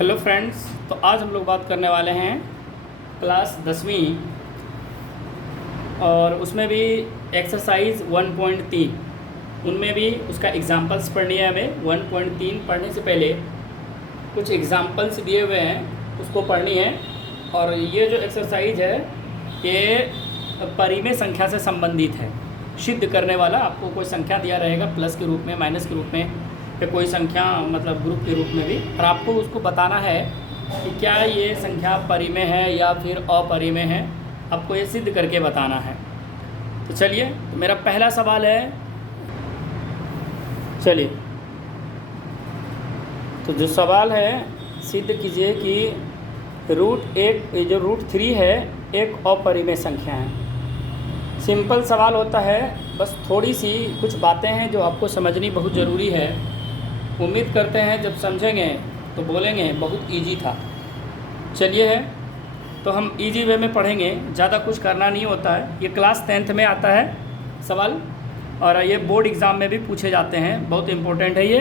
Hello friends, तो आज हम लोग बात करने वाले हैं क्लास 10वीं और उसमें भी एक्सरसाइज 1.3 उनमें भी उसका एग्जांपल्स पढ़नी है हमें। 1.3 पढ़ने से पहले कुछ एग्जांपल्स दिए हुए हैं, उसको पढ़नी है। और ये जो एक्सरसाइज है ये परिमेय संख्या से संबंधित है। सिद्ध करने वाला आपको कोई संख्या दिया रहेगा, प्लस के रूप में, माइनस के रूप में, या कोई संख्या मतलब ग्रुप के रूप में भी, और आपको उसको बताना है कि क्या ये संख्या परिमेय है या फिर अपरिमेय है। आपको ये सिद्ध करके बताना है। तो चलिए, तो मेरा पहला सवाल है, चलिए तो जो सवाल है सिद्ध कीजिए कि √3 है एक अपरिमेय संख्या है। सिंपल सवाल होता है, बस थोड़ी सी कुछ बातें हैं जो आपको समझनी बहुत ज़रूरी है। उम्मीद करते हैं जब समझेंगे तो बोलेंगे बहुत इजी था। चलिए है तो हम इजी वे में पढ़ेंगे, ज़्यादा कुछ करना नहीं होता है। ये क्लास 10th में आता है सवाल, और ये बोर्ड एग्ज़ाम में भी पूछे जाते हैं, बहुत इम्पोर्टेंट है ये।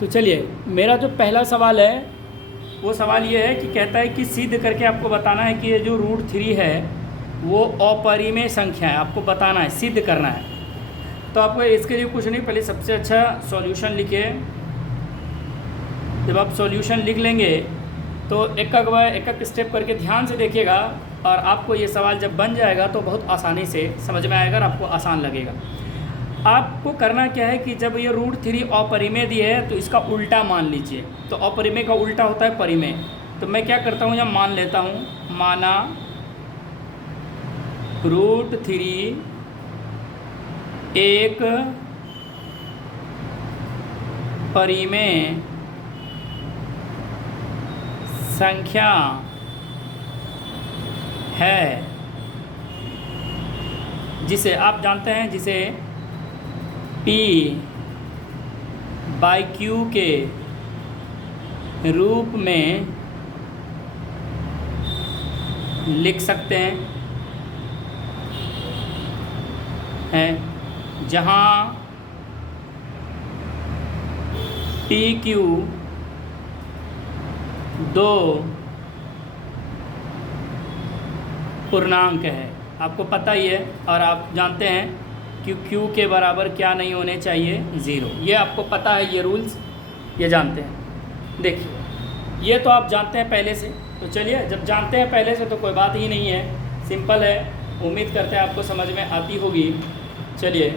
तो चलिए, मेरा जो पहला सवाल है वो सवाल ये है कि कहता है कि सिद्ध करके आपको बताना है कि ये जो √3 है वो अपरिमेय संख्या है। आपको बताना है, सिद्ध करना है। तो आपको इसके लिए कुछ नहीं, पहले सबसे अच्छा सॉल्यूशन लिखिए। जब आप सॉल्यूशन लिख लेंगे तो एक एक स्टेप करके ध्यान से देखिएगा, और आपको ये सवाल जब बन जाएगा तो बहुत आसानी से समझ में आएगा और आपको आसान लगेगा। आपको करना क्या है कि जब ये √3 अपरिमेय दिए है तो इसका उल्टा मान लीजिए। तो अपरिमेय का उल्टा होता है परिमेय। तो मैं क्या करता हूँ, यहाँ मान लेता हूँ, माना √3 एक परिमेय संख्या है, जिसे आप जानते हैं, जिसे P/Q के रूप में लिख सकते हैं, जहाँ PQ 2 पूर्णांक है। आपको पता ही है, और आप जानते हैं कि Q के बराबर क्या नहीं होने चाहिए, 0। ये आपको पता है, ये रूल्स ये जानते हैं। देखिए, ये तो आप जानते हैं पहले से। तो चलिए, जब जानते हैं पहले से तो कोई बात ही नहीं है, सिंपल है। उम्मीद करते हैं आपको समझ में आती होगी। चलिए,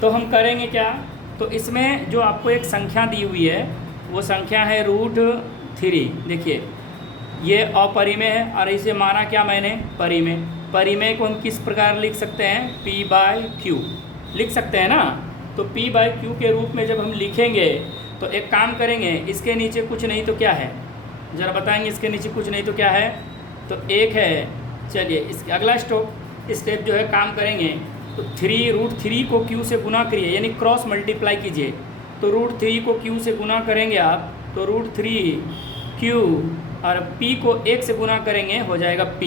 तो हम करेंगे क्या, तो इसमें जो आपको एक संख्या दी हुई है वो संख्या है √3। देखिए, ये अपरिमेय है और इसे माना क्या मैंने, परिमेय। परिमेय को हम किस प्रकार लिख सकते हैं, P/Q लिख सकते हैं ना। तो P/Q के रूप में जब हम लिखेंगे तो एक काम करेंगे, इसके नीचे कुछ नहीं तो क्या है, ज़रा बताएंगे, इसके नीचे कुछ नहीं तो क्या है, तो 1 है। चलिए, इसके अगला स्टेप जो है काम करेंगे, तो √3 को Q से गुना करिए, यानी क्रॉस मल्टीप्लाई कीजिए। तो √3 को Q से गुना करेंगे आप, तो √3Q, और P को 1 से गुना करेंगे, हो जाएगा P।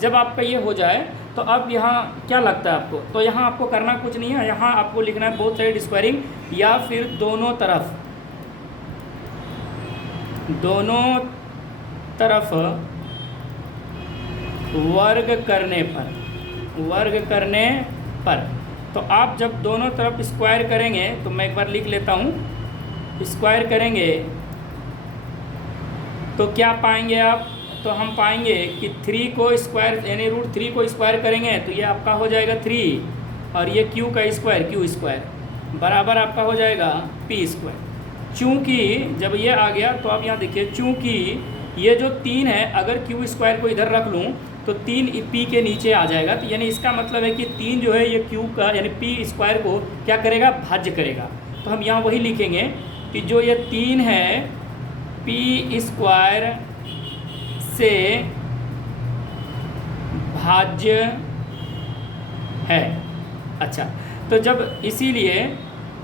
जब आपका ये हो जाए तो अब यहाँ क्या लगता है आपको, तो यहाँ आपको करना कुछ नहीं है, यहाँ आपको लिखना है बोथ साइड स्क्वायरिंग, या फिर दोनों तरफ वर्ग करने पर। तो आप जब दोनों तरफ स्क्वायर करेंगे, तो मैं एक बार लिख लेता हूँ, स्क्वायर करेंगे तो क्या पाएंगे आप, तो हम पाएंगे कि 3 को स्क्वायर, यानी √3 को स्क्वायर करेंगे तो ये आपका हो जाएगा 3, और ये Q का स्क्वायर, Q स्क्वायर बराबर आपका हो जाएगा P स्क्वायर। चूँकि जब ये आ गया तो आप यहाँ देखिए, चूँकि ये जो 3 है, अगर Q स्क्वायर को इधर रख लूँ तो 3 P के नीचे आ जाएगा। तो यानी इसका मतलब है कि 3 जो है ये Q का, यानी P स्क्वायर को क्या करेगा, भाज्य करेगा। तो हम यहाँ वही लिखेंगे कि जो ये 3 है P स्क्वायर से भाज्य है। अच्छा, तो जब इसीलिए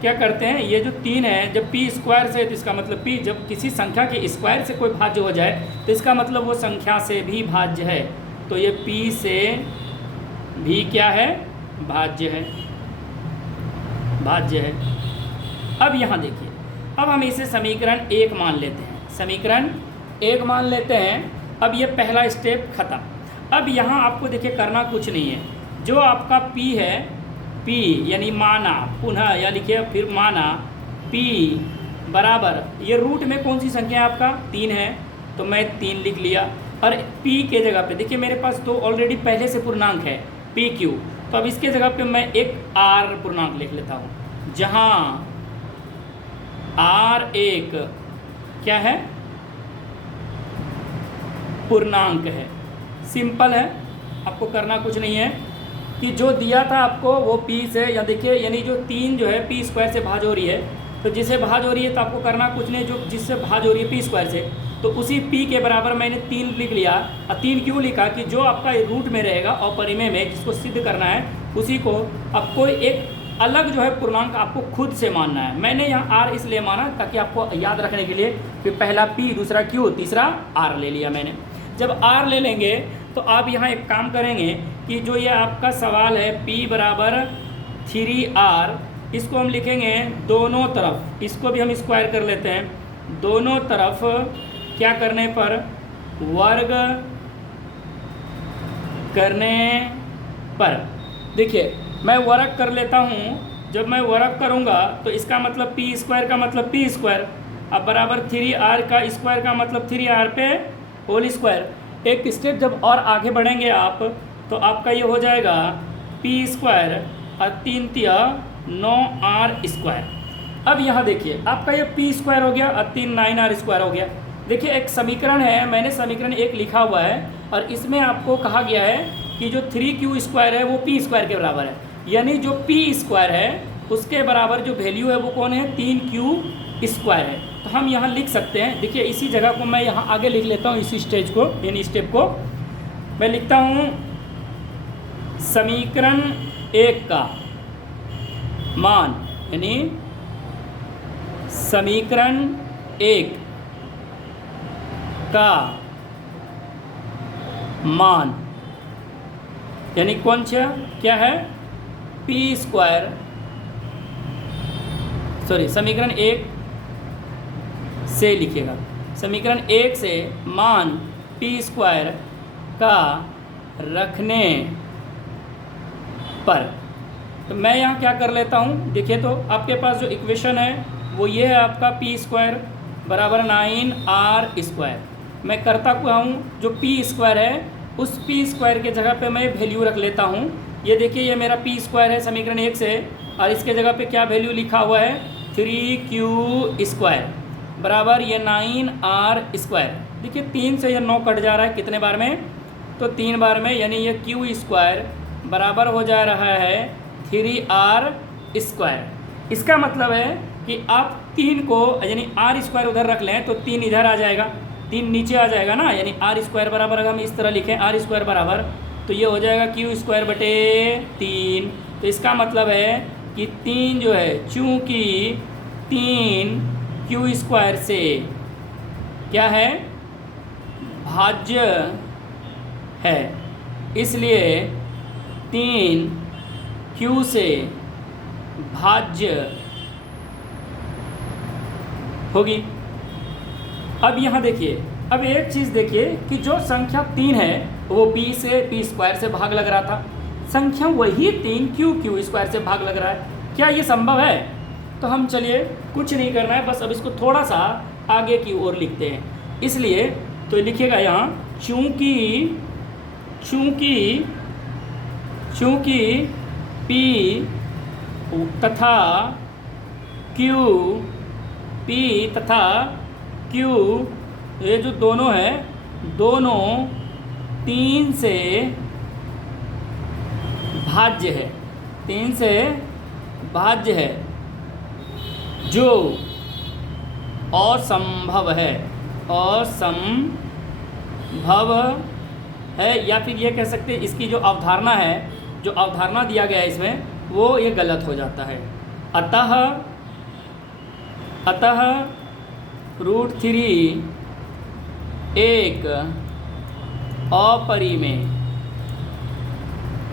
क्या करते हैं, ये जो 3 है जब P स्क्वायर से, तो इसका मतलब P जब किसी संख्या के स्क्वायर से कोई भाज्य हो जाए तो इसका मतलब वो संख्या से भी भाज्य है। तो ये P से भी क्या है, भाज्य है। भाज्य है। अब यहाँ देखिए, अब हम इसे समीकरण 1 मान लेते हैं। समीकरण 1 मान लेते हैं। अब ये पहला स्टेप ख़त्म। अब यहाँ आपको देखिए करना कुछ नहीं है। जो आपका P है, P यानी माना, पुनः या लिखिए फिर माना P बराबर, ये रूट में कौन सी संख्या है आपका 3 है, तो मैं 3 लिख लिया। और P के जगह पे देखिए मेरे पास तो ऑलरेडी पहले से पूर्णांक है PQ, तो अब इसके जगह पे मैं एक R पूर्णांक लिख लेता हूँ, जहाँ R एक क्या है, पूर्णांक है। सिंपल है, आपको करना कुछ नहीं है कि जो दिया था आपको वो P से, या देखिए यानी जो 3 जो है P स्क्वायर से भाज हो रही है, तो जिसे भाज हो रही है तो आपको करना कुछ नहीं, जो जिससे भाज हो रही है P स्क्वायर से, तो उसी P के बराबर मैंने 3 लिख लिया। और 3 क्यों लिखा कि जो आपका रूट में रहेगा अपरिमेय में, जिसको सिद्ध करना है, उसी को आपको एक अलग जो है पूर्णांक आपको खुद से मानना है। मैंने यहाँ R इसलिए माना ताकि आपको याद रखने के लिए कि पहला P, दूसरा Q, तीसरा R ले लिया मैंने। जब R ले लेंगे तो आप यहाँ एक काम करेंगे कि जो ये आपका सवाल है P बराबर 3R, इसको हम लिखेंगे दोनों तरफ, इसको भी हम स्क्वायर कर लेते हैं। दोनों तरफ क्या करने पर, वर्ग करने पर। देखिए मैं वर्ग कर लेता हूँ। जब मैं वर्ग करूँगा तो इसका मतलब P स्क्वायर का मतलब P स्क्वायर, अब बराबर 3R का स्क्वायर का मतलब 3R पे होल स्क्वायर। एक स्टेप जब और आगे बढ़ेंगे आप, तो आपका ये हो जाएगा P स्क्वायर और 3 तिया 9R स्क्वायर। अब यहाँ देखिए आपका ये P स्क्वायर हो गया और 3 9R स्क्वायर हो गया। देखिए एक समीकरण है, मैंने समीकरण 1 लिखा हुआ है, और इसमें आपको कहा गया है कि जो 3Q स्क्वायर है वो P स्क्वायर के बराबर है, यानी जो P स्क्वायर है उसके बराबर जो वैल्यू है वो कौन है, 3Q स्क्वायर है। तो हम यहाँ लिख सकते हैं, देखिए इसी जगह को मैं यहाँ आगे लिख लेता हूँ, इसी स्टेज को यानी स्टेप को मैं लिखता हूँ। समीकरण 1 का मान, यानी समीकरण 1 का मान यानी कौन सा क्या है, P स्क्वायर, सॉरी समीकरण 1 से लिखिएगा। समीकरण 1 से मान P स्क्वायर का रखने पर, तो मैं यहाँ क्या कर लेता हूँ, देखिए तो आपके पास जो इक्वेशन है वो ये है आपका P स्क्वायर बराबर 9R स्क्वायर। मैं करता क्या हूँ, जो P स्क्वायर है उस P स्क्वायर के जगह पे मैं वैल्यू रख लेता हूँ। ये देखिए ये मेरा P स्क्वायर है समीकरण 1 से, और इसके जगह पे क्या वैल्यू लिखा हुआ है, 3Q स्क्वायर बराबर ये 9R स्क्वायर। देखिए 3 से ये 9 कट जा रहा है, कितने बार में, तो 3 बार में, यानी ये Q स्क्वायर बराबर हो जा रहा है 3R स्क्वायर। इसका मतलब है कि आप 3 को यानी R स्क्वायर उधर रख लें तो 3 इधर आ जाएगा, 3 नीचे आ जाएगा ना, यानी R स्क्वायर बराबर अगर हम इस तरह लिखें R स्क्वायर बराबर, तो ये हो जाएगा Q स्क्वायर बटे 3। तो इसका मतलब है कि 3 जो है, चूँकि 3 Q स्क्वायर से क्या है, भाज्य है, इसलिए 3 Q से भाज्य होगी। अब यहाँ देखिए, अब एक चीज़ देखिए कि जो संख्या 3 है वो P से P स्क्वायर से भाग लग रहा था, संख्या वही 3Q स्क्वायर से भाग लग रहा है। क्या ये संभव है? तो हम चलिए कुछ नहीं करना है, बस अब इसको थोड़ा सा आगे की ओर लिखते हैं। इसलिए तो लिखिएगा यहाँ, चूँकि P तथा Q ये जो दोनों है, दोनों 3 से भाज्य है, 3 से भाज्य है, जो असंभव है, या फिर ये कह सकते हैं इसकी जो अवधारणा है, जो अवधारणा दिया गया है इसमें, वो ये गलत हो जाता है। अतः √3 एक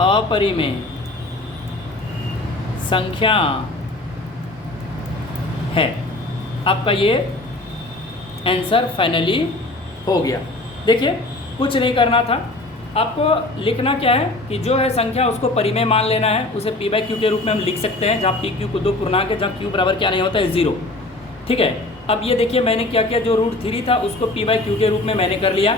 अपरिमेय संख्या है। आपका ये आंसर फाइनली हो गया। देखिए कुछ नहीं करना था, आपको लिखना क्या है कि जो है संख्या उसको परिमेय मान लेना है, उसे पी बाई क्यू के रूप में हम लिख सकते हैं, जहाँ पी क्यू को दो पूर्णांक है, जहाँ क्यू बराबर क्या नहीं होता है 0। ठीक है, अब ये देखिए मैंने क्या किया, जो √3 था उसको पी बाई क्यू के रूप में मैंने कर लिया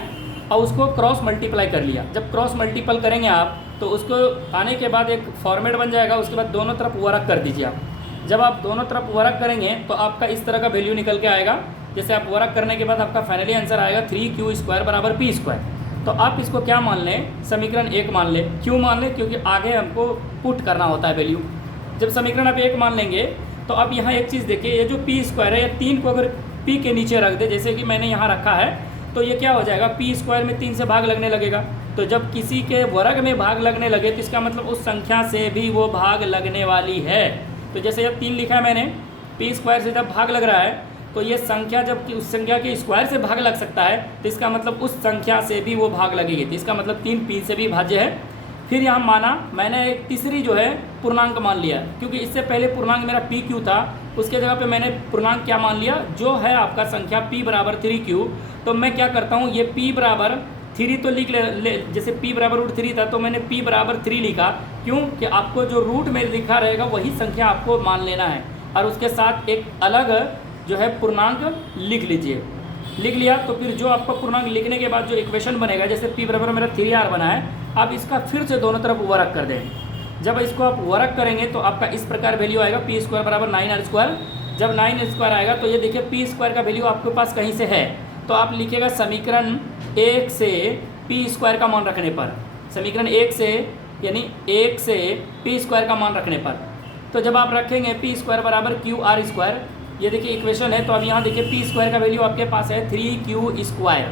और उसको क्रॉस मल्टीप्लाई कर लिया। जब क्रॉस मल्टीपल करेंगे आप तो उसको आने के बाद एक फॉर्मेट बन जाएगा, उसके बाद दोनों तरफ वर्क कर दीजिए आप। जब आप दोनों तरफ वर्क करेंगे तो आपका इस तरह का वैल्यू निकल के आएगा। जैसे आप वर्क करने के बाद आपका फाइनली आंसर आएगा 3q² बराबर p²। तो आप इसको क्या मान लें, समीकरण 1 मान लें। क्यों मान लें, क्योंकि आगे हमको पुट करना होता है वैल्यू। जब समीकरण आप 1 मान लेंगे तो अब यहाँ एक चीज़ देखिए, ये जो p² है, ये 3 को अगर p के नीचे रख दे, जैसे कि मैंने यहाँ रखा है, तो ये क्या हो जाएगा, p² में 3 से भाग लगने लगेगा। तो जब किसी के वर्ग में भाग लगने लगे तो इसका मतलब उस संख्या से भी वो भाग लगने वाली है। तो जैसे जब 3 लिखा है मैंने, p² से जब भाग लग रहा है तो ये संख्या जब कि उस संख्या के स्क्वायर से भाग लग सकता है तो इसका मतलब उस संख्या से भी वो भाग लगेगी। तो इसका मतलब 3 p से भी भाज्य है। फिर यहाँ माना मैंने एक तीसरी जो है पूर्णांक मान लिया, क्योंकि इससे पहले पूर्णांक मेरा pq था, उसके जगह पे मैंने पूर्णांक क्या मान लिया, जो है आपका संख्या p बराबर 3q। तो मैं क्या करता हूँ, ये p बराबर 3 तो लिख ले, जैसे p बराबर √3 था तो मैंने p बराबर 3 लिखा। क्यों कि आपको जो रूट में लिखा रहेगा वही संख्या आपको मान लेना है, और उसके साथ एक अलग जो है पूर्णांक लिख लीजिए। लिख लिया तो फिर जो आपका पूर्णांक लिखने के बाद जो इक्वेशन बनेगा, जैसे p बराबर मेरा 3r बना है, आप इसका फिर से दोनों तरफ वर्क कर दें। जब इसको आप वर्क करेंगे तो आपका इस प्रकार वैल्यू आएगा, p² बराबर 9r²। जब 9r² आएगा तो ये देखिए p² का वैल्यू आपके पास कहीं से है, तो आप लिखिएगा समीकरण 1 से p² का मान रखने पर, समीकरण 1 से यानी 1 से p² का मान रखने पर। तो जब आप रखेंगे p² बराबर qr², ये देखिए इक्वेशन है, तो अब यहाँ देखिए p² का वैल्यू आपके पास है 3q²।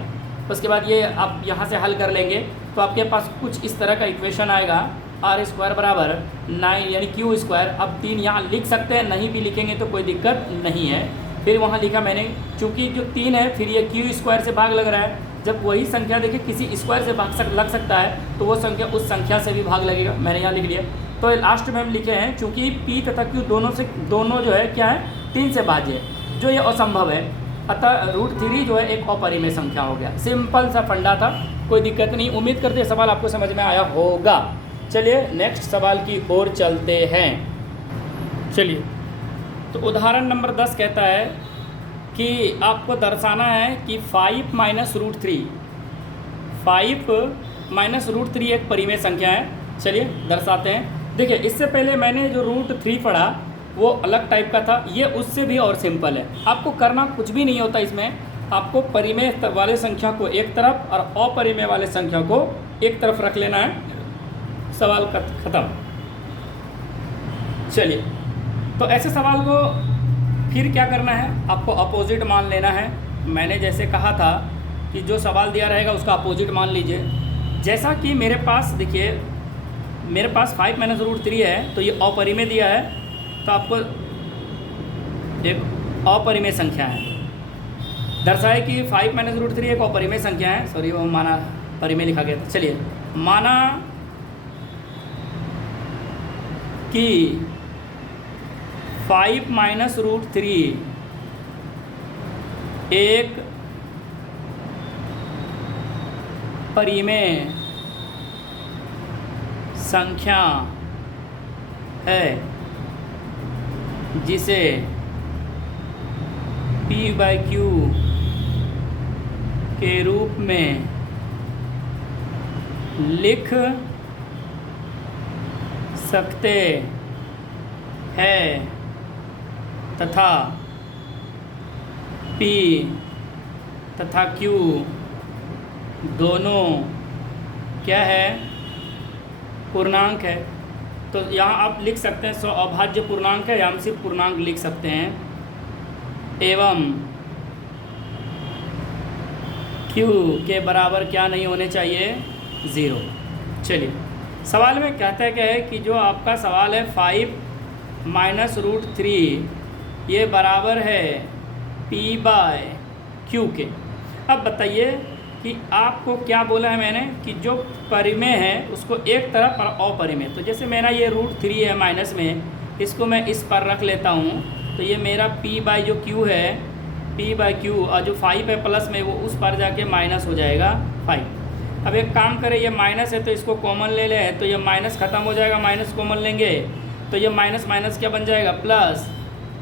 उसके बाद ये आप यहाँ से हल कर लेंगे तो आपके पास कुछ इस तरह का इक्वेशन आएगा, r² बराबर 9 यानी q²। अब 3 यहाँ लिख सकते हैं, नहीं भी लिखेंगे तो कोई दिक्कत नहीं है। फिर वहाँ लिखा मैंने, चूँकि जो 3 है फिर ये q² से भाग लग रहा है, जब वही संख्या देखिए किसी स्क्वायर से भाग लग सकता है तो वो संख्या उस संख्या से भी भाग लगेगा, मैंने यहाँ लिख लिया। तो लास्ट में हम लिखे हैं, चूँकि p तथा q दोनों जो है क्या है 3 से भाज्य है, जो ये असंभव है, अतः √3 जो है एक अपरिमेय संख्या हो गया। सिंपल सा फंडा था, कोई दिक्कत नहीं। उम्मीद करते हैं सवाल आपको समझ में आया होगा। चलिए नेक्स्ट सवाल की ओर चलते हैं। चलिए, तो उदाहरण नंबर 10 कहता है कि आपको दर्शाना है कि 5 - √3 5 - √3 एक परिमेय संख्या है। चलिए दर्शाते हैं। देखिए इससे पहले मैंने जो √3 पढ़ा वो अलग टाइप का था, ये उससे भी और सिंपल है। आपको करना कुछ भी नहीं होता इसमें, आपको परिमेय वाले संख्या को एक तरफ और अपरिमेय वाले संख्या को एक तरफ रख लेना है, सवाल ख़त्म। चलिए, तो ऐसे सवाल को फिर क्या करना है, आपको अपोजिट मान लेना है। मैंने जैसे कहा था कि जो सवाल दिया रहेगा उसका अपोजिट मान लीजिए। जैसा कि मेरे पास देखिए, मेरे पास 5 - √3 है, तो ये अपरिमेय दिया है, तो आपको एक अपरिमेय संख्या है, दर्शाए कि 5 - √3 एक अपरिमेय संख्या है। सॉरी, वो माना परिमेय लिखा गया था। चलिए, माना कि 5 - √3 एक परिमेय संख्या है जिसे p/q के रूप में लिख सकते हैं तथा p तथा q दोनों क्या है, पूर्णांक है। तो यहाँ आप लिख सकते हैं अभाज्य पूर्णांक है, या हम सिर्फ पूर्णांक लिख सकते हैं, एवं q के बराबर क्या नहीं होने चाहिए, 0। चलिए, सवाल में कहता है क्या है कि जो आपका सवाल है 5 - √3 ये बराबर है p/q के। अब बताइए कि आपको क्या बोला है मैंने कि जो परिमेय है उसको एक तरफ और अपरिमेय। तो जैसे मेरा ये √3 है माइनस में, इसको मैं इस पर रख लेता हूँ, तो ये मेरा p/जो q है पी बाई क्यू, और जो 5 है प्लस में वो उस पर जाके माइनस हो जाएगा 5। अब एक काम करें, ये माइनस है तो इसको कॉमन ले लें, तो ये माइनस ख़त्म हो जाएगा, माइनस कॉमन लेंगे तो ये माइनस माइनस क्या बन जाएगा, प्लस,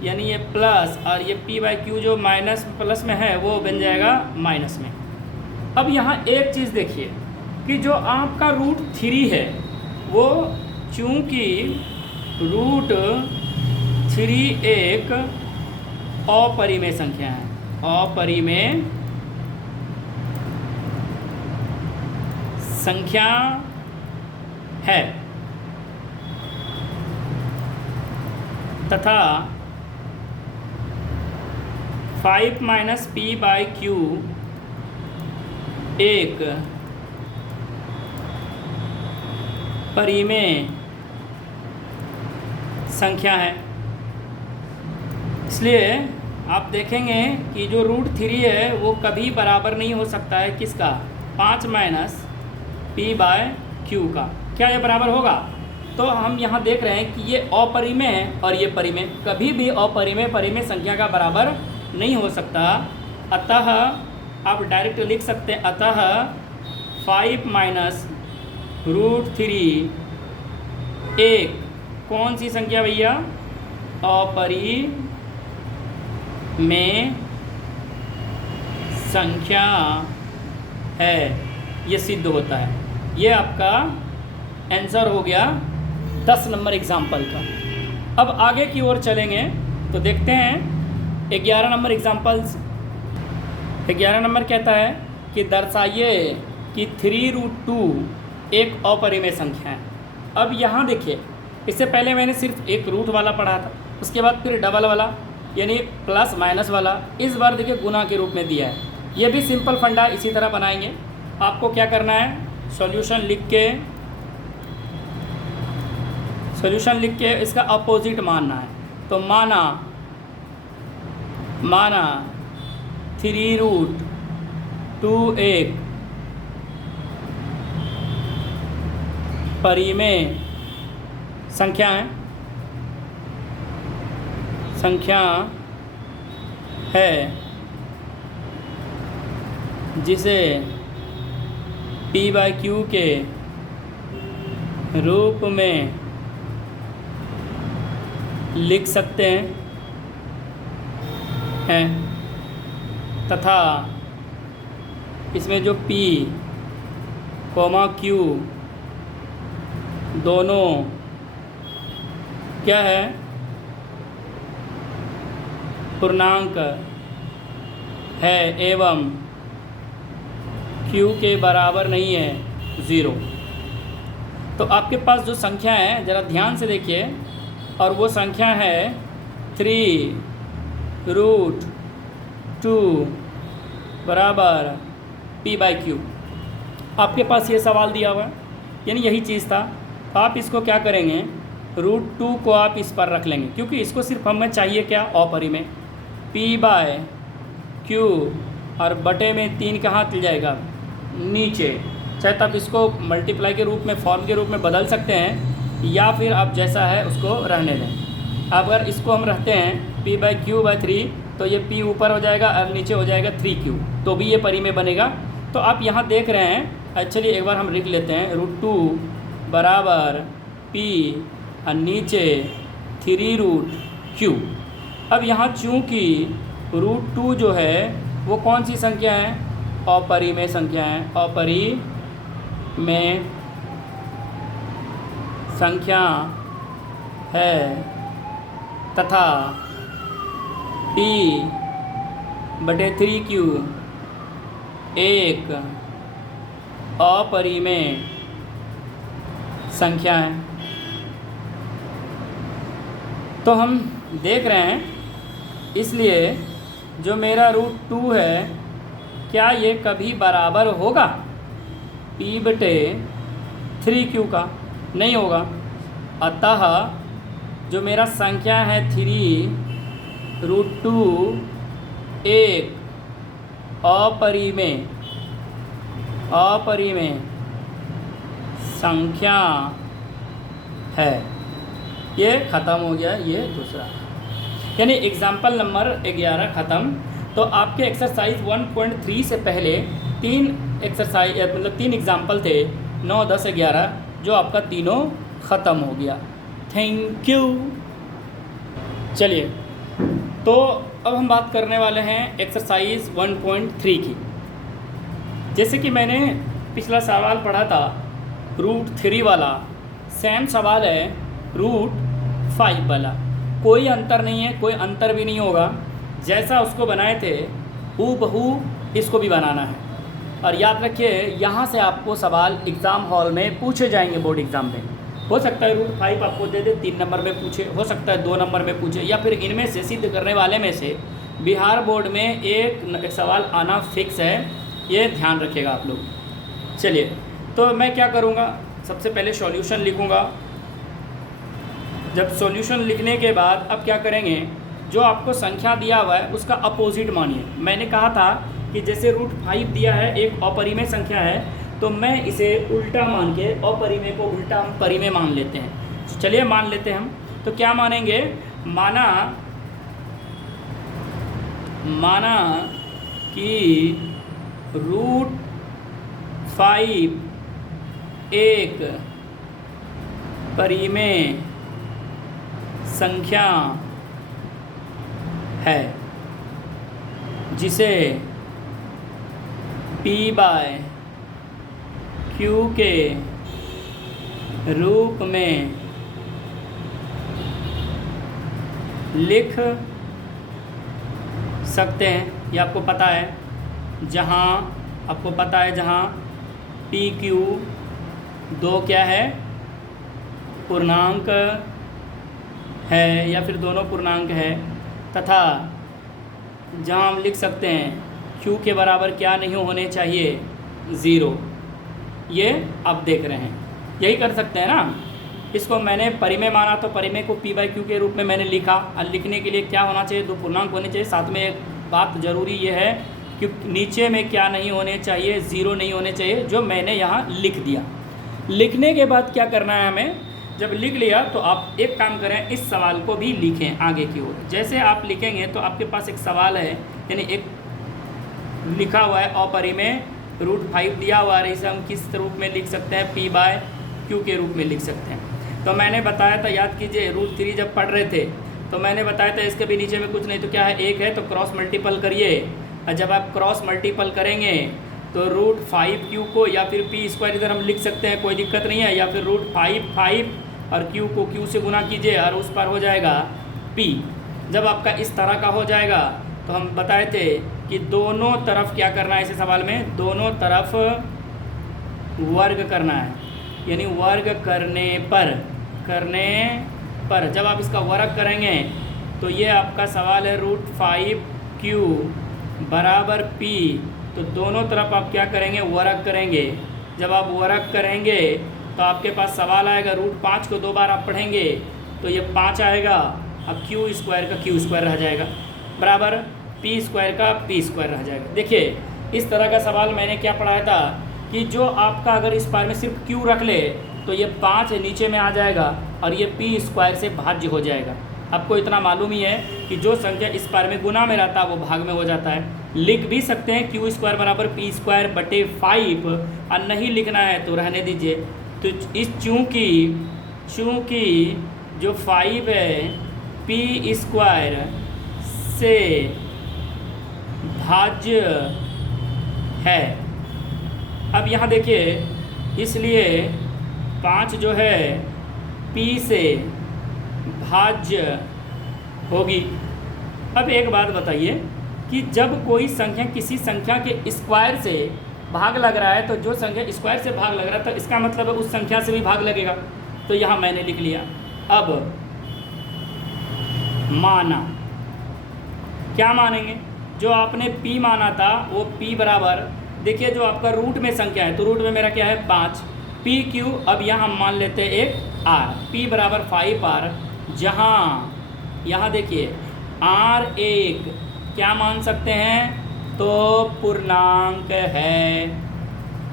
यानी ये प्लस, और ये पी बाई क्यू जो माइनस प्लस में है वो बन जाएगा माइनस में। अब यहाँ एक चीज़ देखिए कि जो आपका रूट 3 है वो चूँकि रूट 3 एक अपरिमेय संख्या है, अपरिमेय संख्या है, तथा 5 माइनस पी बाई क्यू एक परिमेय संख्या है। इसलिए आप देखेंगे कि जो रूट 3 है वो कभी बराबर नहीं हो सकता है किसका, 5 माइनस पी बाय क्यू का। क्या ये बराबर होगा? तो हम यहाँ देख रहे हैं कि ये अपरिमेय है और ये परिमेय, कभी भी अपरिमेय परिमेय संख्या का बराबर नहीं हो सकता। अतः आप डायरेक्ट लिख सकते हैं, अतः 5 माइनस रूट 3 एक कौन सी संख्या भैया, अपरिमेय संख्या है, ये सिद्ध होता है। ये आपका आंसर हो गया 10 नंबर एग्जाम्पल का। अब आगे की ओर चलेंगे तो देखते हैं 11 नंबर एग्जाम्पल्स। 11 नंबर कहता है कि दर्शाइए कि 3√2 एक अपरिमेय संख्या है। अब यहाँ देखिए, इससे पहले मैंने सिर्फ एक रूट वाला पढ़ा था, उसके बाद फिर डबल वाला यानी प्लस माइनस वाला, इस बार देखिए गुना के रूप में दिया है। ये भी सिंपल फंडा इसी तरह बनाएंगे। आपको क्या करना है, सॉल्यूशन लिख के इसका अपोजिट मानना है। तो माना 3√2 एक परिमेय संख्या है जिसे पी बाई क्यू के रूप में लिख सकते हैं तथा इसमें जो P, Q दोनों क्या है, पूर्णांक है एवं Q के बराबर नहीं है 0। तो आपके पास जो संख्या है ज़रा ध्यान से देखिए, और वो संख्या है 3√2 बराबर पी बाई क्यू। आपके पास ये सवाल दिया हुआ है, यानी यही चीज़ था। तो आप इसको क्या करेंगे, √2 को आप इस पर रख लेंगे, क्योंकि इसको सिर्फ हमें चाहिए क्या, अपरिमेय। पी बाय क्यू और बटे में 3 कहाँ चल जाएगा, नीचे। चाहे तब इसको मल्टीप्लाई के रूप में, फॉर्म के रूप में बदल सकते हैं, या फिर आप जैसा है उसको रहने दें। अगर इसको हम रखते हैं p बाई क्यू बाई 3, तो ये p ऊपर हो जाएगा और नीचे हो जाएगा 3q, तो भी ये परिमेय बनेगा। तो आप यहाँ देख रहे हैं, चलिए एक बार हम लिख लेते हैं, √2 बराबर p और नीचे 3√q। अब यहाँ चूँकि √2 जो है वो कौन सी संख्या है, अपरिमेय संख्या है, अपरिमेय संख्या है तथा p बटे 3q एक अपरिमेय संख्या है। तो हम देख रहे हैं, इसलिए जो मेरा √2 है क्या ये कभी बराबर होगा p बटे 3q का, नहीं होगा। अतः जो मेरा संख्या है 3√2 एक अपरिमेय संख्या है। ये ख़त्म हो गया, ये दूसरा, यानी एग्जाम्पल नंबर 11 ख़त्म। तो आपके एक्सरसाइज 1.3 से पहले 3 एक्सरसाइज मतलब 3 एग्जाम्पल थे 9, 10, 11 जो आपका तीनों ख़त्म हो गया। Thank you. चलिए, तो अब हम बात करने वाले हैं एक्सरसाइज 1.3 की। जैसे कि मैंने पिछला सवाल पढ़ा था √3 वाला, सेम सवाल है √5 वाला, कोई अंतर नहीं है, कोई अंतर भी नहीं होगा। जैसा उसको बनाए थे हूबहू इसको भी बनाना है। और याद रखिए, यहाँ से आपको सवाल एग्ज़ाम हॉल में पूछे जाएंगे बोर्ड एग्ज़ाम में। हो सकता है √5 आपको दे दे 3 नंबर में पूछे, हो सकता है 2 नंबर में पूछे, या फिर इनमें से सिद्ध करने वाले में से बिहार बोर्ड में एक सवाल आना फिक्स है, ये ध्यान रखिएगा आप लोग। चलिए, तो मैं क्या करूँगा, सबसे पहले सॉल्यूशन लिखूँगा। जब सॉल्यूशन लिखने के बाद अब क्या करेंगे, जो आपको संख्या दिया हुआ है उसका अपोजिट मानिए। मैंने कहा था कि जैसे √5 दिया है, एक अपरिमेय संख्या है, तो मैं इसे उल्टा मान के अपरिमेय को उल्टा हम परिमेय मान लेते हैं। चलिए मान लेते हैं हम, तो क्या मानेंगे, माना कि √5 एक परिमेय संख्या है जिसे P/Q के रूप में लिख सकते हैं। ये आपको पता है, जहाँ PQ 2 क्या है, पूर्णांक है या फिर दोनों पूर्णांक है, तथा जहाँ हम लिख सकते हैं Q के बराबर क्या नहीं होने चाहिए, 0। ये आप देख रहे हैं, यही कर सकते हैं ना। इसको मैंने परिमेय माना तो परिमेय को P/Q के रूप में मैंने लिखा। और लिखने के लिए क्या होना चाहिए, 2 पूर्णांक होने चाहिए। साथ में एक बात ज़रूरी ये है कि नीचे में क्या नहीं होने चाहिए, 0 नहीं होने चाहिए, जो मैंने यहाँ लिख दिया। लिखने के बाद क्या करना है हमें, जब लिख लिया तो आप एक काम करें, इस सवाल को भी लिखें आगे की ओर। जैसे आप लिखेंगे तो आपके पास एक सवाल है, यानी एक लिखा हुआ है अपरिमेय √5 दिया हुआ है, इसे हम किस रूप में लिख सकते हैं, P/Q के रूप में लिख सकते हैं। तो मैंने बताया था, याद कीजिए, √3 जब पढ़ रहे थे तो मैंने बताया था इसके भी नीचे में कुछ नहीं तो क्या है, 1 है, तो क्रॉस मल्टीपल करिए। और जब आप क्रॉस मल्टीपल करेंगे तो √5Q को या फिर P² इधर हम लिख सकते हैं, कोई दिक्कत नहीं है, या फिर √5 और Q को Q से गुना कीजिए और उस पर हो जाएगा P। जब आपका इस तरह का हो जाएगा तो हम बताए थे कि दोनों तरफ क्या करना है, इस सवाल में दोनों तरफ वर्ग करना है, यानी वर्ग करने पर जब आप इसका वर्ग करेंगे तो ये आपका सवाल है √5Q बराबर P। तो दोनों तरफ आप क्या करेंगे, वर्ग करेंगे। जब आप वर्ग करेंगे तो आपके पास सवाल आएगा, √5 को 2 बार आप पढ़ेंगे तो ये 5 आएगा, अब Q² का Q² रह जाएगा, बराबर P² का P² रह जाएगा। देखिए, इस तरह का सवाल मैंने क्या पढ़ाया था कि जो आपका अगर इस बार में सिर्फ Q रख ले तो ये 5 नीचे में आ जाएगा और ये P² से भाज्य हो जाएगा। आपको इतना मालूम ही है कि जो संख्या इस बार में गुना में रहता है वो भाग में हो जाता है। लिख भी सकते हैं Q² बराबर P² बटे 5, और नहीं लिखना है तो रहने दीजिए। तो इस चूँकि जो 5 है P² से भाज्य है। अब यहाँ देखिए, इसलिए 5 जो है P से भाज्य होगी। अब एक बात बताइए कि जब कोई संख्या किसी संख्या के स्क्वायर से भाग लग रहा है, तो जो संख्या स्क्वायर से भाग लग रहा है तो इसका मतलब है उस संख्या से भी भाग लगेगा। तो यहाँ मैंने लिख लिया। अब माना, क्या मानेंगे, जो आपने P माना था वो P बराबर, देखिए जो आपका रूट में संख्या है तो रूट में मेरा क्या है 5, PQ। अब यहाँ हम मान लेते हैं एक R, P बराबर 5R, जहाँ यहाँ देखिए R1 क्या मान सकते हैं, तो पूर्णांक है।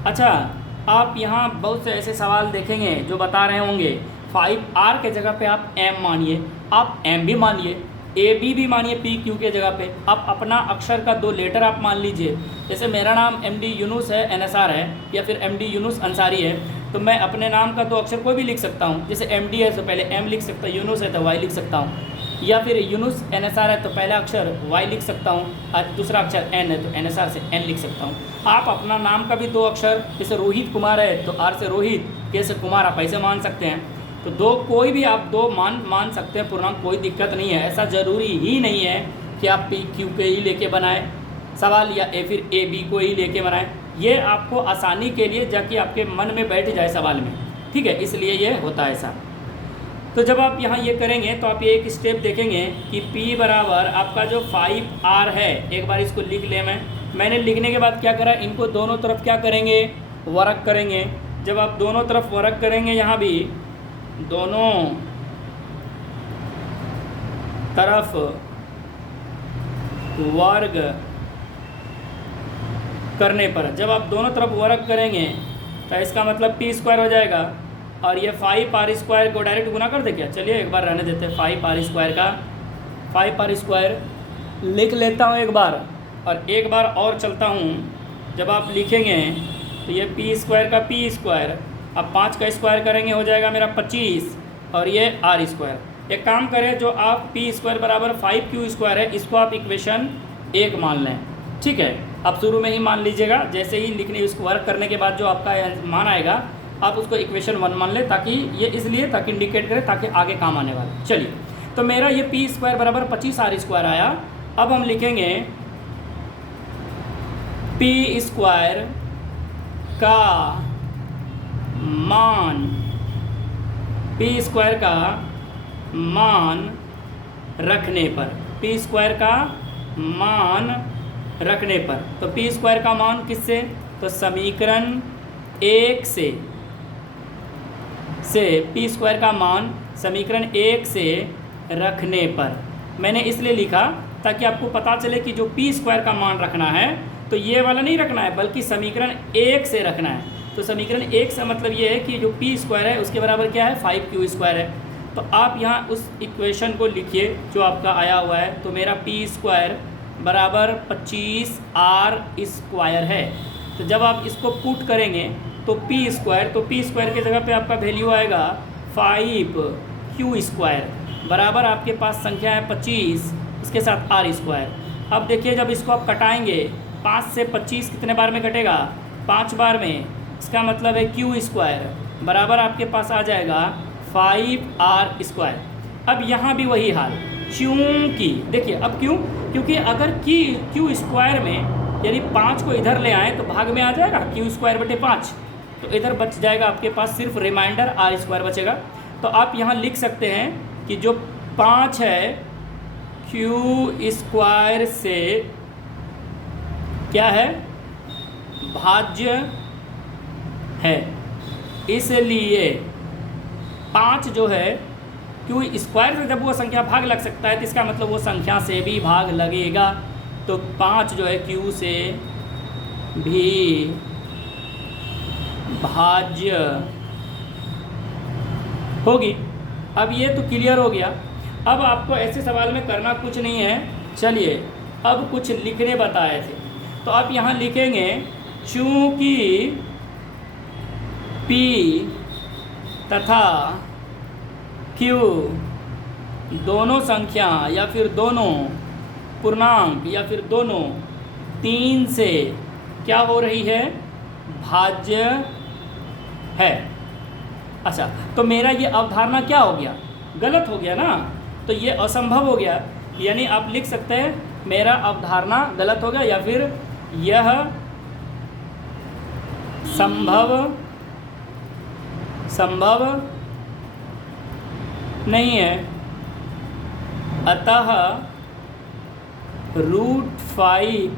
अच्छा, आप यहाँ बहुत से ऐसे सवाल देखेंगे जो बता रहे होंगे 5R के जगह पे आप M मानिए, आप M भी मानिए, ए बी भी मानिए पी क्यू के जगह पे। अब अपना अक्षर का 2 लेटर आप मान लीजिए, जैसे मेरा नाम MD यूनुस है, NSR है, या फिर MD यूनुस अंसारी है, तो मैं अपने नाम का 2 अक्षर कोई भी लिख सकता हूँ। जैसे MD है तो पहले M लिख सकता हूँ, यूनुस है तो Y लिख सकता हूँ, या फिर यूनुस NSR है तो पहला अक्षर Y लिख सकता हूँ और दूसरा अक्षर N है तो NSR से N लिख सकता हूँ। आप अपना नाम का भी 2 अक्षर, जैसे रोहित कुमार है तो R से रोहित, K से कुमार, आप ऐसे मान सकते हैं। तो 2 कोई भी आप 2 मान सकते हैं पूर्णांक, कोई दिक्कत नहीं है। ऐसा ज़रूरी ही नहीं है कि आप P Q के ही लेके बनाएं सवाल, या फिर A B को ही लेके बनाएं। ये आपको आसानी के लिए जाके आपके मन में बैठ जाए सवाल में, ठीक है, इसलिए ये होता है ऐसा। तो जब आप यहाँ ये करेंगे तो आप ये एक स्टेप देखेंगे कि P बराबर आपका जो 5R है, एक बार इसको लिख ले। मैंने लिखने के बाद क्या करा, इनको दोनों तरफ क्या करेंगे, वर्ग करेंगे। जब आप दोनों तरफ वर्ग करेंगे, यहाँ भी दोनों तरफ वर्ग करने पर, जब आप दोनों तरफ वर्ग करेंगे तो इसका मतलब P² हो जाएगा, और ये 5R² को डायरेक्ट गुना कर दे क्या, चलिए एक बार रहने देते हैं। 5R² का 5R² लिख लेता हूँ एक बार, और एक बार और चलता हूँ। जब आप लिखेंगे तो ये P² का P², अब 5 का स्क्वायर करेंगे हो जाएगा मेरा 25, और ये R²। एक काम करें, जो आप P² बराबर 5Q² है, इसको आप इक्वेशन 1 मान लें, ठीक है। आप शुरू में ही मान लीजिएगा, जैसे ही लिखने इसको वर्क करने के बाद जो आपका मान आएगा आप उसको इक्वेशन 1 मान लें, ताकि ये इसलिए ताकि इंडिकेट करें ताकि आगे काम आने वाला। चलिए, तो मेरा ये P² बराबर 25R² आया। अब हम लिखेंगे P² का मान, P² का मान रखने पर, P² का मान रखने पर, तो P² का मान किससे, तो समीकरण 1 से P² का मान समीकरण 1 से रखने पर। मैंने इसलिए लिखा ताकि आपको पता चले कि जो P² का मान रखना है तो ये वाला नहीं रखना है, बल्कि समीकरण 1 से रखना है। तो समीकरण 1 से मतलब ये है कि जो P² है उसके बराबर क्या है, 5Q² है। तो आप यहाँ उस इक्वेशन को लिखिए जो आपका आया हुआ है। तो मेरा P² बराबर 25R² है। तो जब आप इसको पुट करेंगे तो P² के जगह पे आपका वैल्यू आएगा 5Q² बराबर आपके पास संख्या है 25, इसके साथ R²। अब देखिए, जब इसको आप कटाएंगे, 5 से 25 कितने बार में कटेगा, 5 बार में। इसका मतलब है Q² बराबर आपके पास आ जाएगा 5R²। अब यहाँ भी वही हाल, क्योंकि देखिए, अब क्यों, क्योंकि अगर Q² में यदि 5 को इधर ले आएँ तो भाग में आ जाएगा Q²/5, तो इधर बच जाएगा आपके पास सिर्फ रिमाइंडर R² बचेगा। तो आप यहाँ लिख सकते हैं कि जो 5 है Q² से क्या है, भाज्य है, इसलिए 5 जो है Q² से जब वो संख्या भाग लग सकता है तो इसका मतलब वो संख्या से भी भाग लगेगा। तो 5 जो है Q से भी भाज्य होगी। अब ये तो क्लियर हो गया। अब आपको ऐसे सवाल में करना कुछ नहीं है। चलिए, अब कुछ लिखने बताए थे, तो आप यहाँ लिखेंगे चूँकि P तथा Q दोनों संख्या या फिर दोनों पूर्णांक या फिर दोनों 3 से क्या हो रही है, भाज्य है। अच्छा, तो मेरा ये अवधारणा क्या हो गया, गलत हो गया ना, तो ये असंभव हो गया। यानी आप लिख सकते हैं मेरा अवधारणा गलत हो गया, या फिर यह संभव नहीं है, अतः √5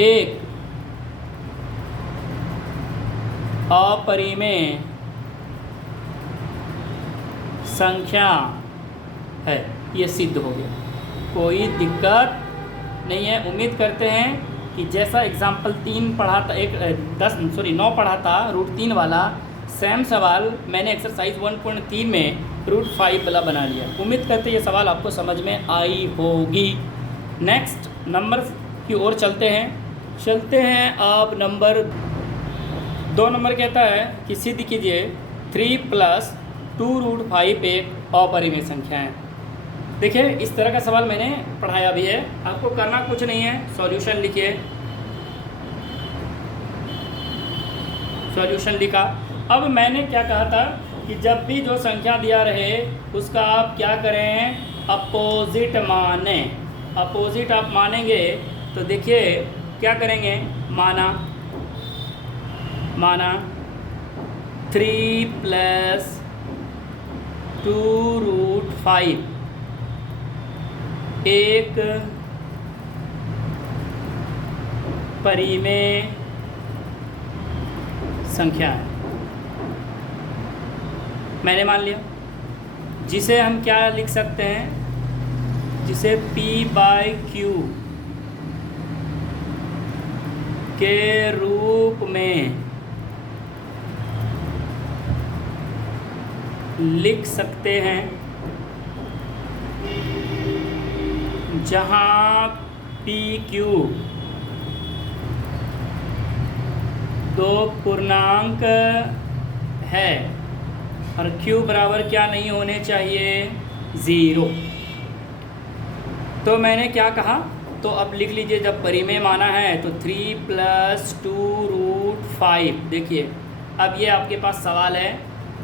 एक अपरिमेय संख्या है। ये सिद्ध हो गया, कोई दिक्कत नहीं है। उम्मीद करते हैं कि जैसा एग्जाम्पल 3 पढ़ा था, 9 पढ़ा था √3 वाला, सेम सवाल मैंने एक्सरसाइज 1.3 में √5 वाला बना लिया। उम्मीद करते ये सवाल आपको समझ में आई होगी। नेक्स्ट नंबर की ओर चलते हैं। आप नंबर 2 नंबर कहता है कि सिद्ध कीजिए 3 + 2√5 एक अपरिमेय संख्या है। देखिए इस तरह का सवाल मैंने पढ़ाया भी है, आपको करना कुछ नहीं है, सॉल्यूशन लिखिए। सॉल्यूशन लिखा। अब मैंने क्या कहा था कि जब भी जो संख्या दिया रहे उसका आप क्या करें, अपोजिट माने। अपोजिट आप मानेंगे तो देखिए क्या करेंगे, माना 3 + 2√5 एक परिमेय संख्या है, मैंने मान लिया, जिसे हम क्या लिख सकते हैं, जिसे P/Q के रूप में लिख सकते हैं, जहाँ PQ दो पूर्णांक है और Q बराबर क्या नहीं होने चाहिए, 0। तो मैंने क्या कहा, तो अब लिख लीजिए, जब परिमेय माना है तो 3 + 2√5। देखिए अब ये आपके पास सवाल है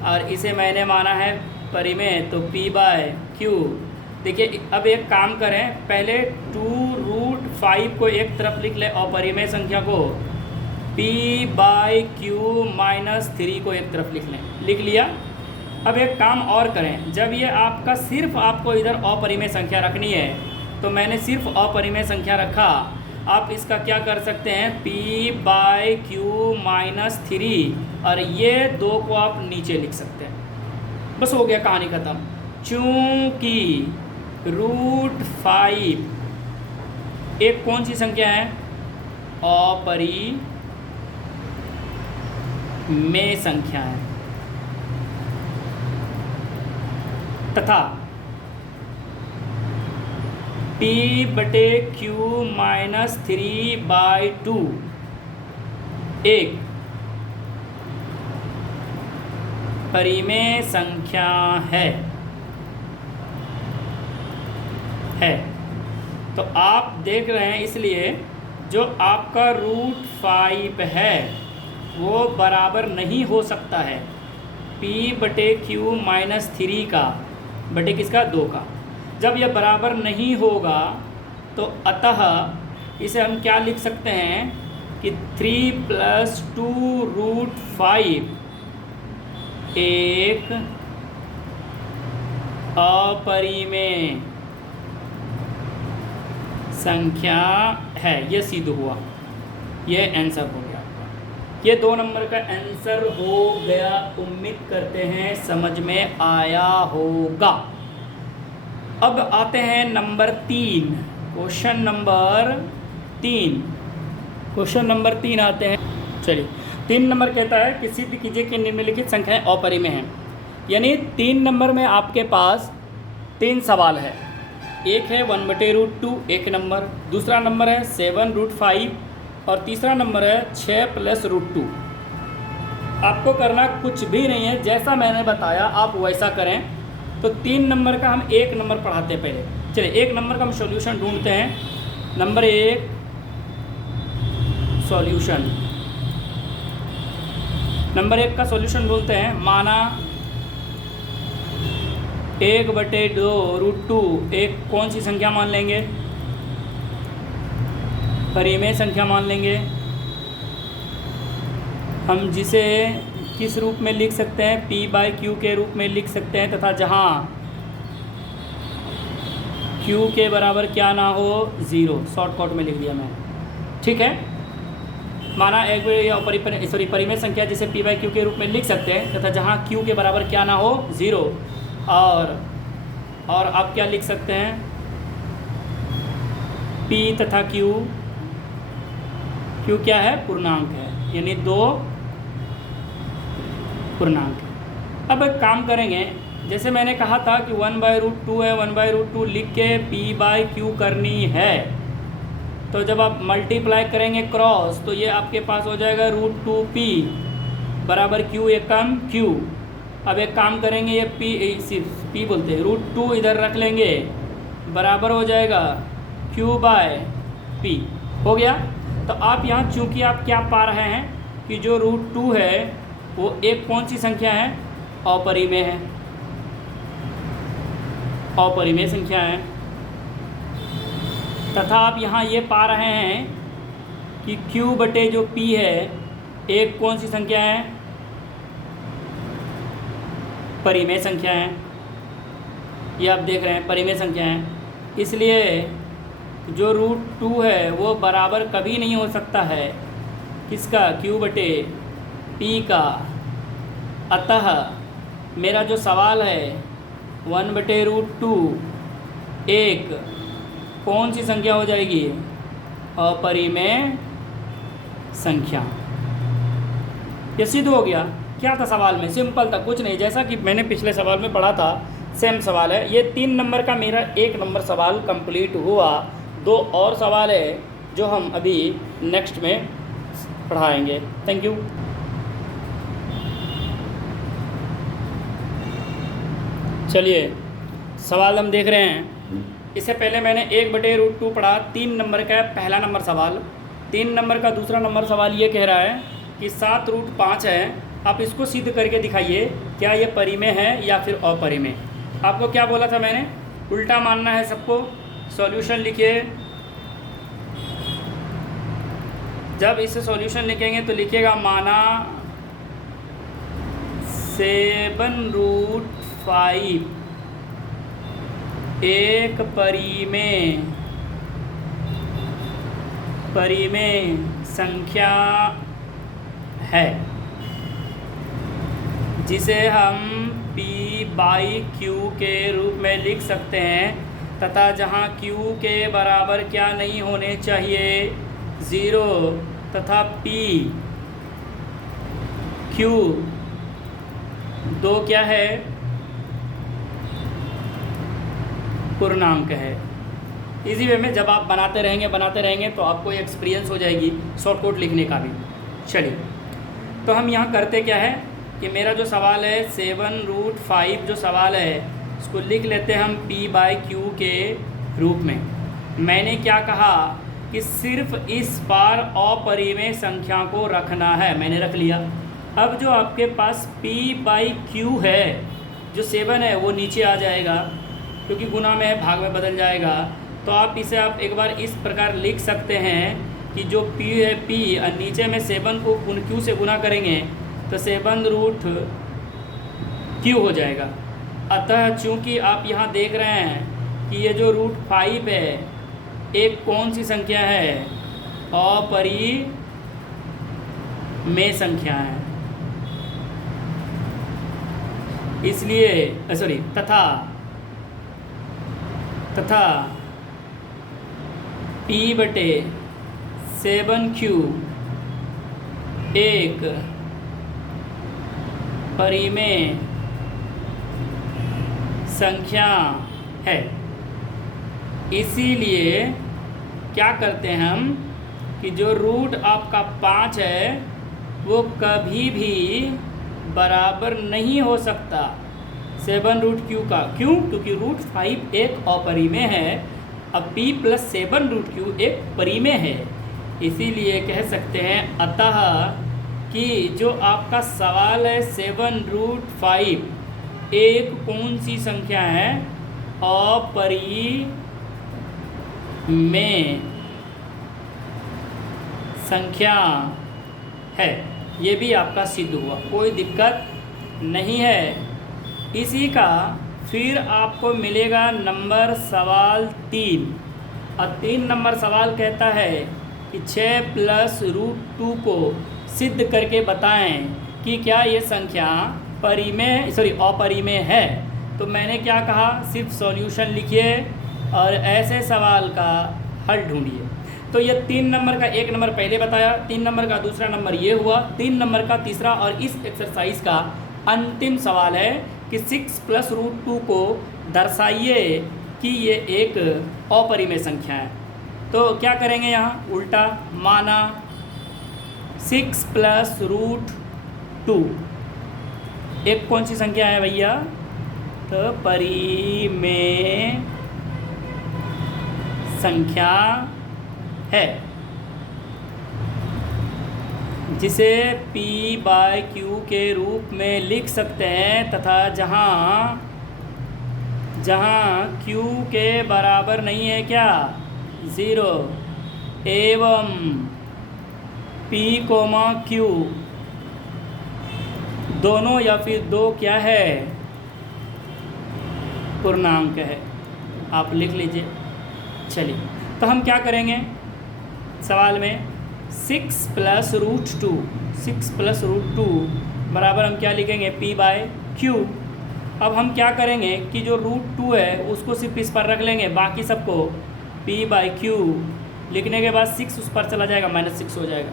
और इसे मैंने माना है परिमेय, तो P/Q। देखिए अब एक काम करें, पहले 2√5 को एक तरफ लिख ले और परिमेय संख्या को P/Q - 3 को एक तरफ लिख लें। लिख लिया। अब एक काम और करें, जब ये आपका सिर्फ आपको इधर अपरिमेय संख्या रखनी है तो मैंने सिर्फ अपरिमेय संख्या रखा। आप इसका क्या कर सकते हैं, P/Q - 3 और ये 2 को आप नीचे लिख सकते हैं। बस हो गया, कहानी ख़त्म। चूँकि √5 एक कौन सी संख्या है, अपरिमेय संख्या है, तथा P/Q - 3/2 एक परिमेय संख्या है। तो आप देख रहे हैं, इसलिए जो आपका √5 है वो बराबर नहीं हो सकता है P/Q - 3 का, बटे किसका, 2 का। जब यह बराबर नहीं होगा तो अतः इसे हम क्या लिख सकते हैं कि 3 + 2√5 एक अपरिमेय संख्या है। ये सिद्ध हुआ, ये आंसर हो गया आपका। ये 2 नंबर का आंसर हो गया। उम्मीद करते हैं समझ में आया होगा। अब आते हैं number 3, question number 3। Question number 3 आते हैं। चलिए 3 नंबर कहता है कि सिद्ध कीजिए कि निम्नलिखित संख्याएं अपरिमेय हैं। यानी 3 नंबर में आपके पास 3 सवाल है। एक है 1/√2 एक नंबर, दूसरा नंबर है 7√5 और तीसरा नंबर है 6 + √2। आपको करना कुछ भी नहीं है, जैसा मैंने बताया आप वैसा करें। तो 3 नंबर का हम 1 नंबर पढ़ाते हैं पहले। चलिए 1 नंबर का हम सॉल्यूशन ढूंढते हैं। नंबर 1 सॉल्यूशन, नंबर 1 का सॉल्यूशन बोलते हैं, माना 1/2√2 एक कौन सी संख्या मान लेंगे, परिमेय संख्या मान लेंगे हम, जिसे किस रूप में लिख सकते हैं, P/Q के रूप में लिख सकते हैं, तथा जहां Q के बराबर क्या ना हो, 0। शॉर्टकट में लिख दिया मैंने, ठीक है। माना एक परिमेय संख्या जिसे P/Q के रूप में लिख सकते हैं, तथा जहां Q के बराबर क्या ना हो, 0। और आप क्या लिख सकते हैं, P तथा Q क्या है, पूर्णांक है, यानी 2 पूर्णांक। अब एक काम करेंगे, जैसे मैंने कहा था कि 1/√2 है, 1/√2 लिख के p/q करनी है। तो जब आप मल्टीप्लाई करेंगे क्रॉस तो ये आपके पास हो जाएगा √2p बराबर q एकम q। अब एक काम करेंगे, ये p बोलते हैं, √2 इधर रख लेंगे, बराबर हो जाएगा q/p। हो गया। तो आप यहाँ चूँकि आप क्या पा रहे हैं कि जो √2 है वो एक कौन सी संख्या है, अपरिमेय है, अपरिमेय संख्या है। तथा आप यहाँ ये पा रहे हैं कि q बटे जो p है एक कौन सी संख्या है, परिमेय संख्या है। ये आप देख रहे हैं परिमेय संख्या है, इसलिए जो √2 है वो बराबर कभी नहीं हो सकता है किसका, q बटे p का। अतः मेरा जो सवाल है 1/√2 एक कौन सी संख्या हो जाएगी, अपरिमेय संख्या। ये सिद्ध हो गया। क्या था सवाल में, सिंपल था, कुछ नहीं, जैसा कि मैंने पिछले सवाल में पढ़ा था सेम सवाल है। ये 3 नंबर का मेरा 1 नंबर सवाल कंप्लीट हुआ। 2 और सवाल है जो हम अभी नेक्स्ट में पढ़ाएंगे। Thank you. चलिए सवाल हम देख रहे हैं। इससे पहले मैंने 1/√2 पढ़ा, 3 नंबर का पहला नंबर सवाल। 3 नंबर का दूसरा नंबर सवाल ये कह रहा है कि 7√5 है, आप इसको सिद्ध करके दिखाइए क्या ये परिमेय है या फिर अपरिमेय। आपको क्या बोला था मैंने, उल्टा मानना है सबको। सॉल्यूशन लिखिए। जब इसे सॉल्यूशन लिखेंगे तो लिखिएगा माना 7√5 एक परिमेय संख्या है जिसे हम p/q के रूप में लिख सकते हैं, तथा जहाँ q के बराबर क्या नहीं होने चाहिए, 0, तथा p q दो क्या है, पूर्णांक है। इसी वे में जब आप बनाते रहेंगे तो आपको एक्सपीरियंस हो जाएगी शॉर्टकट लिखने का भी। चलिए तो हम यहाँ करते क्या है कि मेरा जो सवाल है 7√5 जो सवाल है उसको लिख लेते हैं हम p/q के रूप में। मैंने क्या कहा कि सिर्फ इस बार अपरिमेय संख्या को रखना है, मैंने रख लिया। अब जो आपके पास p/q है, जो 7 है वो नीचे आ जाएगा क्योंकि गुना में है, भाग में बदल जाएगा। तो आप इसे आप एक बार इस प्रकार लिख सकते हैं कि जो p है p और नीचे में 7 को q से गुना करेंगे तो 7√q हो जाएगा। अतः चूँकि आप यहाँ देख रहे हैं कि ये जो √5 है एक कौन सी संख्या है, अपरिमेय संख्या है। इसलिए तथा p/7q एक परिमेय संख्या है। इसीलिए क्या करते हैं हम कि जो रूट आपका 5 है वो कभी भी बराबर नहीं हो सकता 7√q का। क्यों? क्योंकि √5 एक अपरिमेय है, अब p+7√q एक परिमेय है। इसीलिए कह सकते हैं अतः कि जो आपका सवाल है 7√5 एक कौन सी संख्या है, अपरिमेय संख्या है। ये भी आपका सिद्ध हुआ, कोई दिक्कत नहीं है। इसी का फिर आपको मिलेगा नंबर सवाल 3। और 3 नंबर सवाल कहता है कि 6+√2 को सिद्ध करके बताएं कि क्या ये संख्या अपरिमेय है। तो मैंने क्या कहा, सिर्फ सॉल्यूशन लिखिए और ऐसे सवाल का हल ढूंढिए। तो ये 3 नंबर का 1 नंबर पहले बताया, 3 नंबर का दूसरा नंबर ये हुआ, 3 नंबर का तीसरा और इस एक्सरसाइज का अंतिम सवाल है कि 6 + √2 को दर्शाइए कि ये एक अपरिमेय संख्या है। तो क्या करेंगे यहाँ उल्टा, माना 6 + √2 एक कौन सी संख्या है भैया? तो परिमेय संख्या है, जिसे p/q के रूप में लिख सकते हैं तथा जहाँ q के बराबर नहीं है क्या? 0 एवं p, q दोनों या फिर दो क्या है? पूर्णांक है। आप लिख लीजिए। चलिए, तो हम क्या करेंगे सवाल में 6 + √2, 6 + √2 बराबर हम क्या लिखेंगे? p/q। अब हम क्या करेंगे कि जो √2 है उसको सिर्फ इस पर रख लेंगे, बाकी सबको p/q लिखने के बाद 6 उस पर चला जाएगा, -6 हो जाएगा।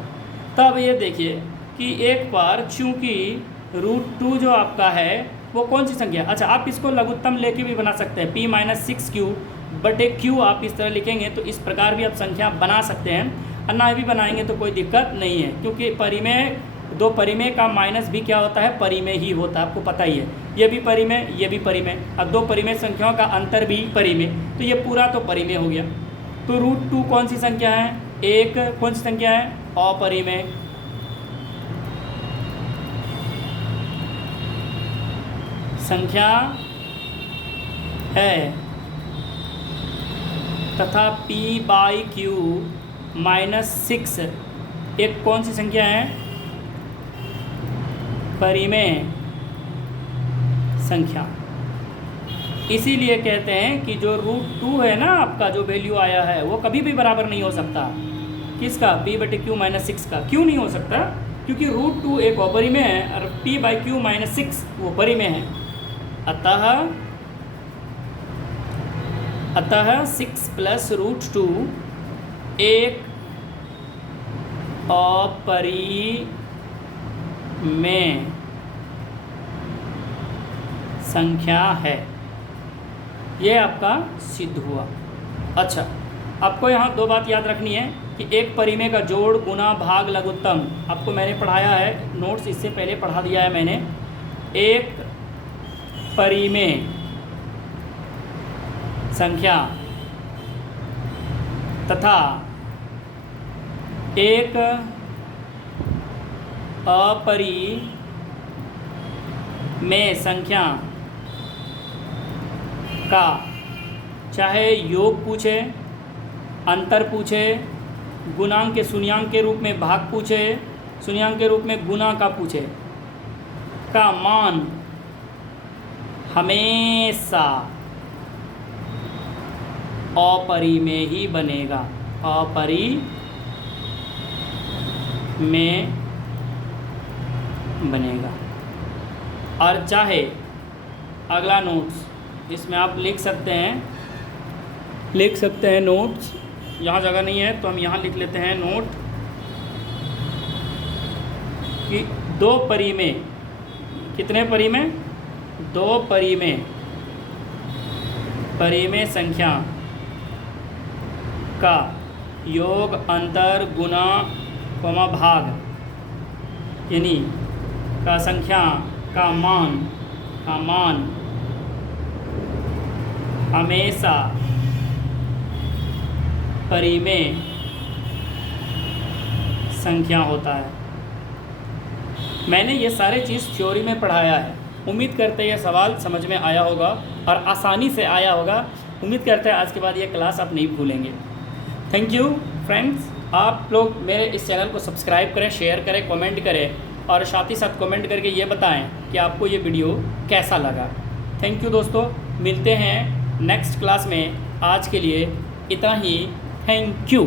तब ये देखिए कि एक बार चूँकि √2 जो आपका है वो कौन सी संख्या? अच्छा, आप इसको लघुत्तम लेके भी बना सकते हैं, p-6q बटे q आप इस तरह लिखेंगे तो इस प्रकार भी आप संख्या बना सकते हैं, और ना भी बनाएंगे तो कोई दिक्कत नहीं है, क्योंकि परिमेय, दो परिमेय का माइनस भी क्या होता है? परिमेय ही होता है, आपको पता ही है। ये भी परिमेय, ये भी परिमेय, अब दो परिमेय संख्याओं का अंतर भी परिमेय, तो ये पूरा तो परिमेय हो गया। तो √2 कौन सी संख्या है? एक कौन सी संख्या है? अपरिमेय। संख्या है तथा p/q -6 एक कौन सी संख्या है? परिमेय संख्या। इसीलिए कहते हैं कि जो √2 है ना आपका, जो वैल्यू आया है वो कभी भी बराबर नहीं हो सकता। किसका? p/q -6 का। क्यों नहीं हो सकता? क्योंकि √2 एक अपरिमेय है और p/q -6 वो परिमेय है। अतः 6 + √2 एक अपरिमेय संख्या है। ये आपका सिद्ध हुआ। अच्छा, आपको यहाँ दो बात याद रखनी है कि एक परिमेय का जोड़, गुना, भाग, लघुत्तम आपको मैंने पढ़ाया है, नोट्स इससे पहले पढ़ा दिया है मैंने। एक परिमेय संख्या तथा एक अपरिमेय संख्या का चाहे योग पूछे, अंतर पूछे, गुणांक के शून्यांक के रूप में भाग पूछे, शून्यांक के रूप में गुणा का पूछे, का मान हमेशा अपरिमेय ही बनेगा, अपरिमेय बनेगा। और चाहे अगला नोट्स इसमें आप लिख सकते हैं नोट्स, यहाँ जगह नहीं है तो हम यहाँ लिख लेते हैं नोट कि दो परिमेय, कितने परिमेय? दो परिमेय संख्या का योग, अंतर, गुणा, भाग यानी का संख्या का मान हमेशा परिमेय संख्या होता है। मैंने ये सारे चीज़ थ्योरी में पढ़ाया है। उम्मीद करते हैं यह सवाल समझ में आया होगा और आसानी से आया होगा। उम्मीद करते हैं आज के बाद ये क्लास आप नहीं भूलेंगे। Thank you friends. आप लोग मेरे इस चैनल को सब्सक्राइब करें, शेयर करें, कमेंट करें और साथ ही साथ कमेंट करके ये बताएं कि आपको ये वीडियो कैसा लगा। थैंक यू दोस्तों, मिलते हैं नेक्स्ट क्लास में। आज के लिए इतना ही। Thank you.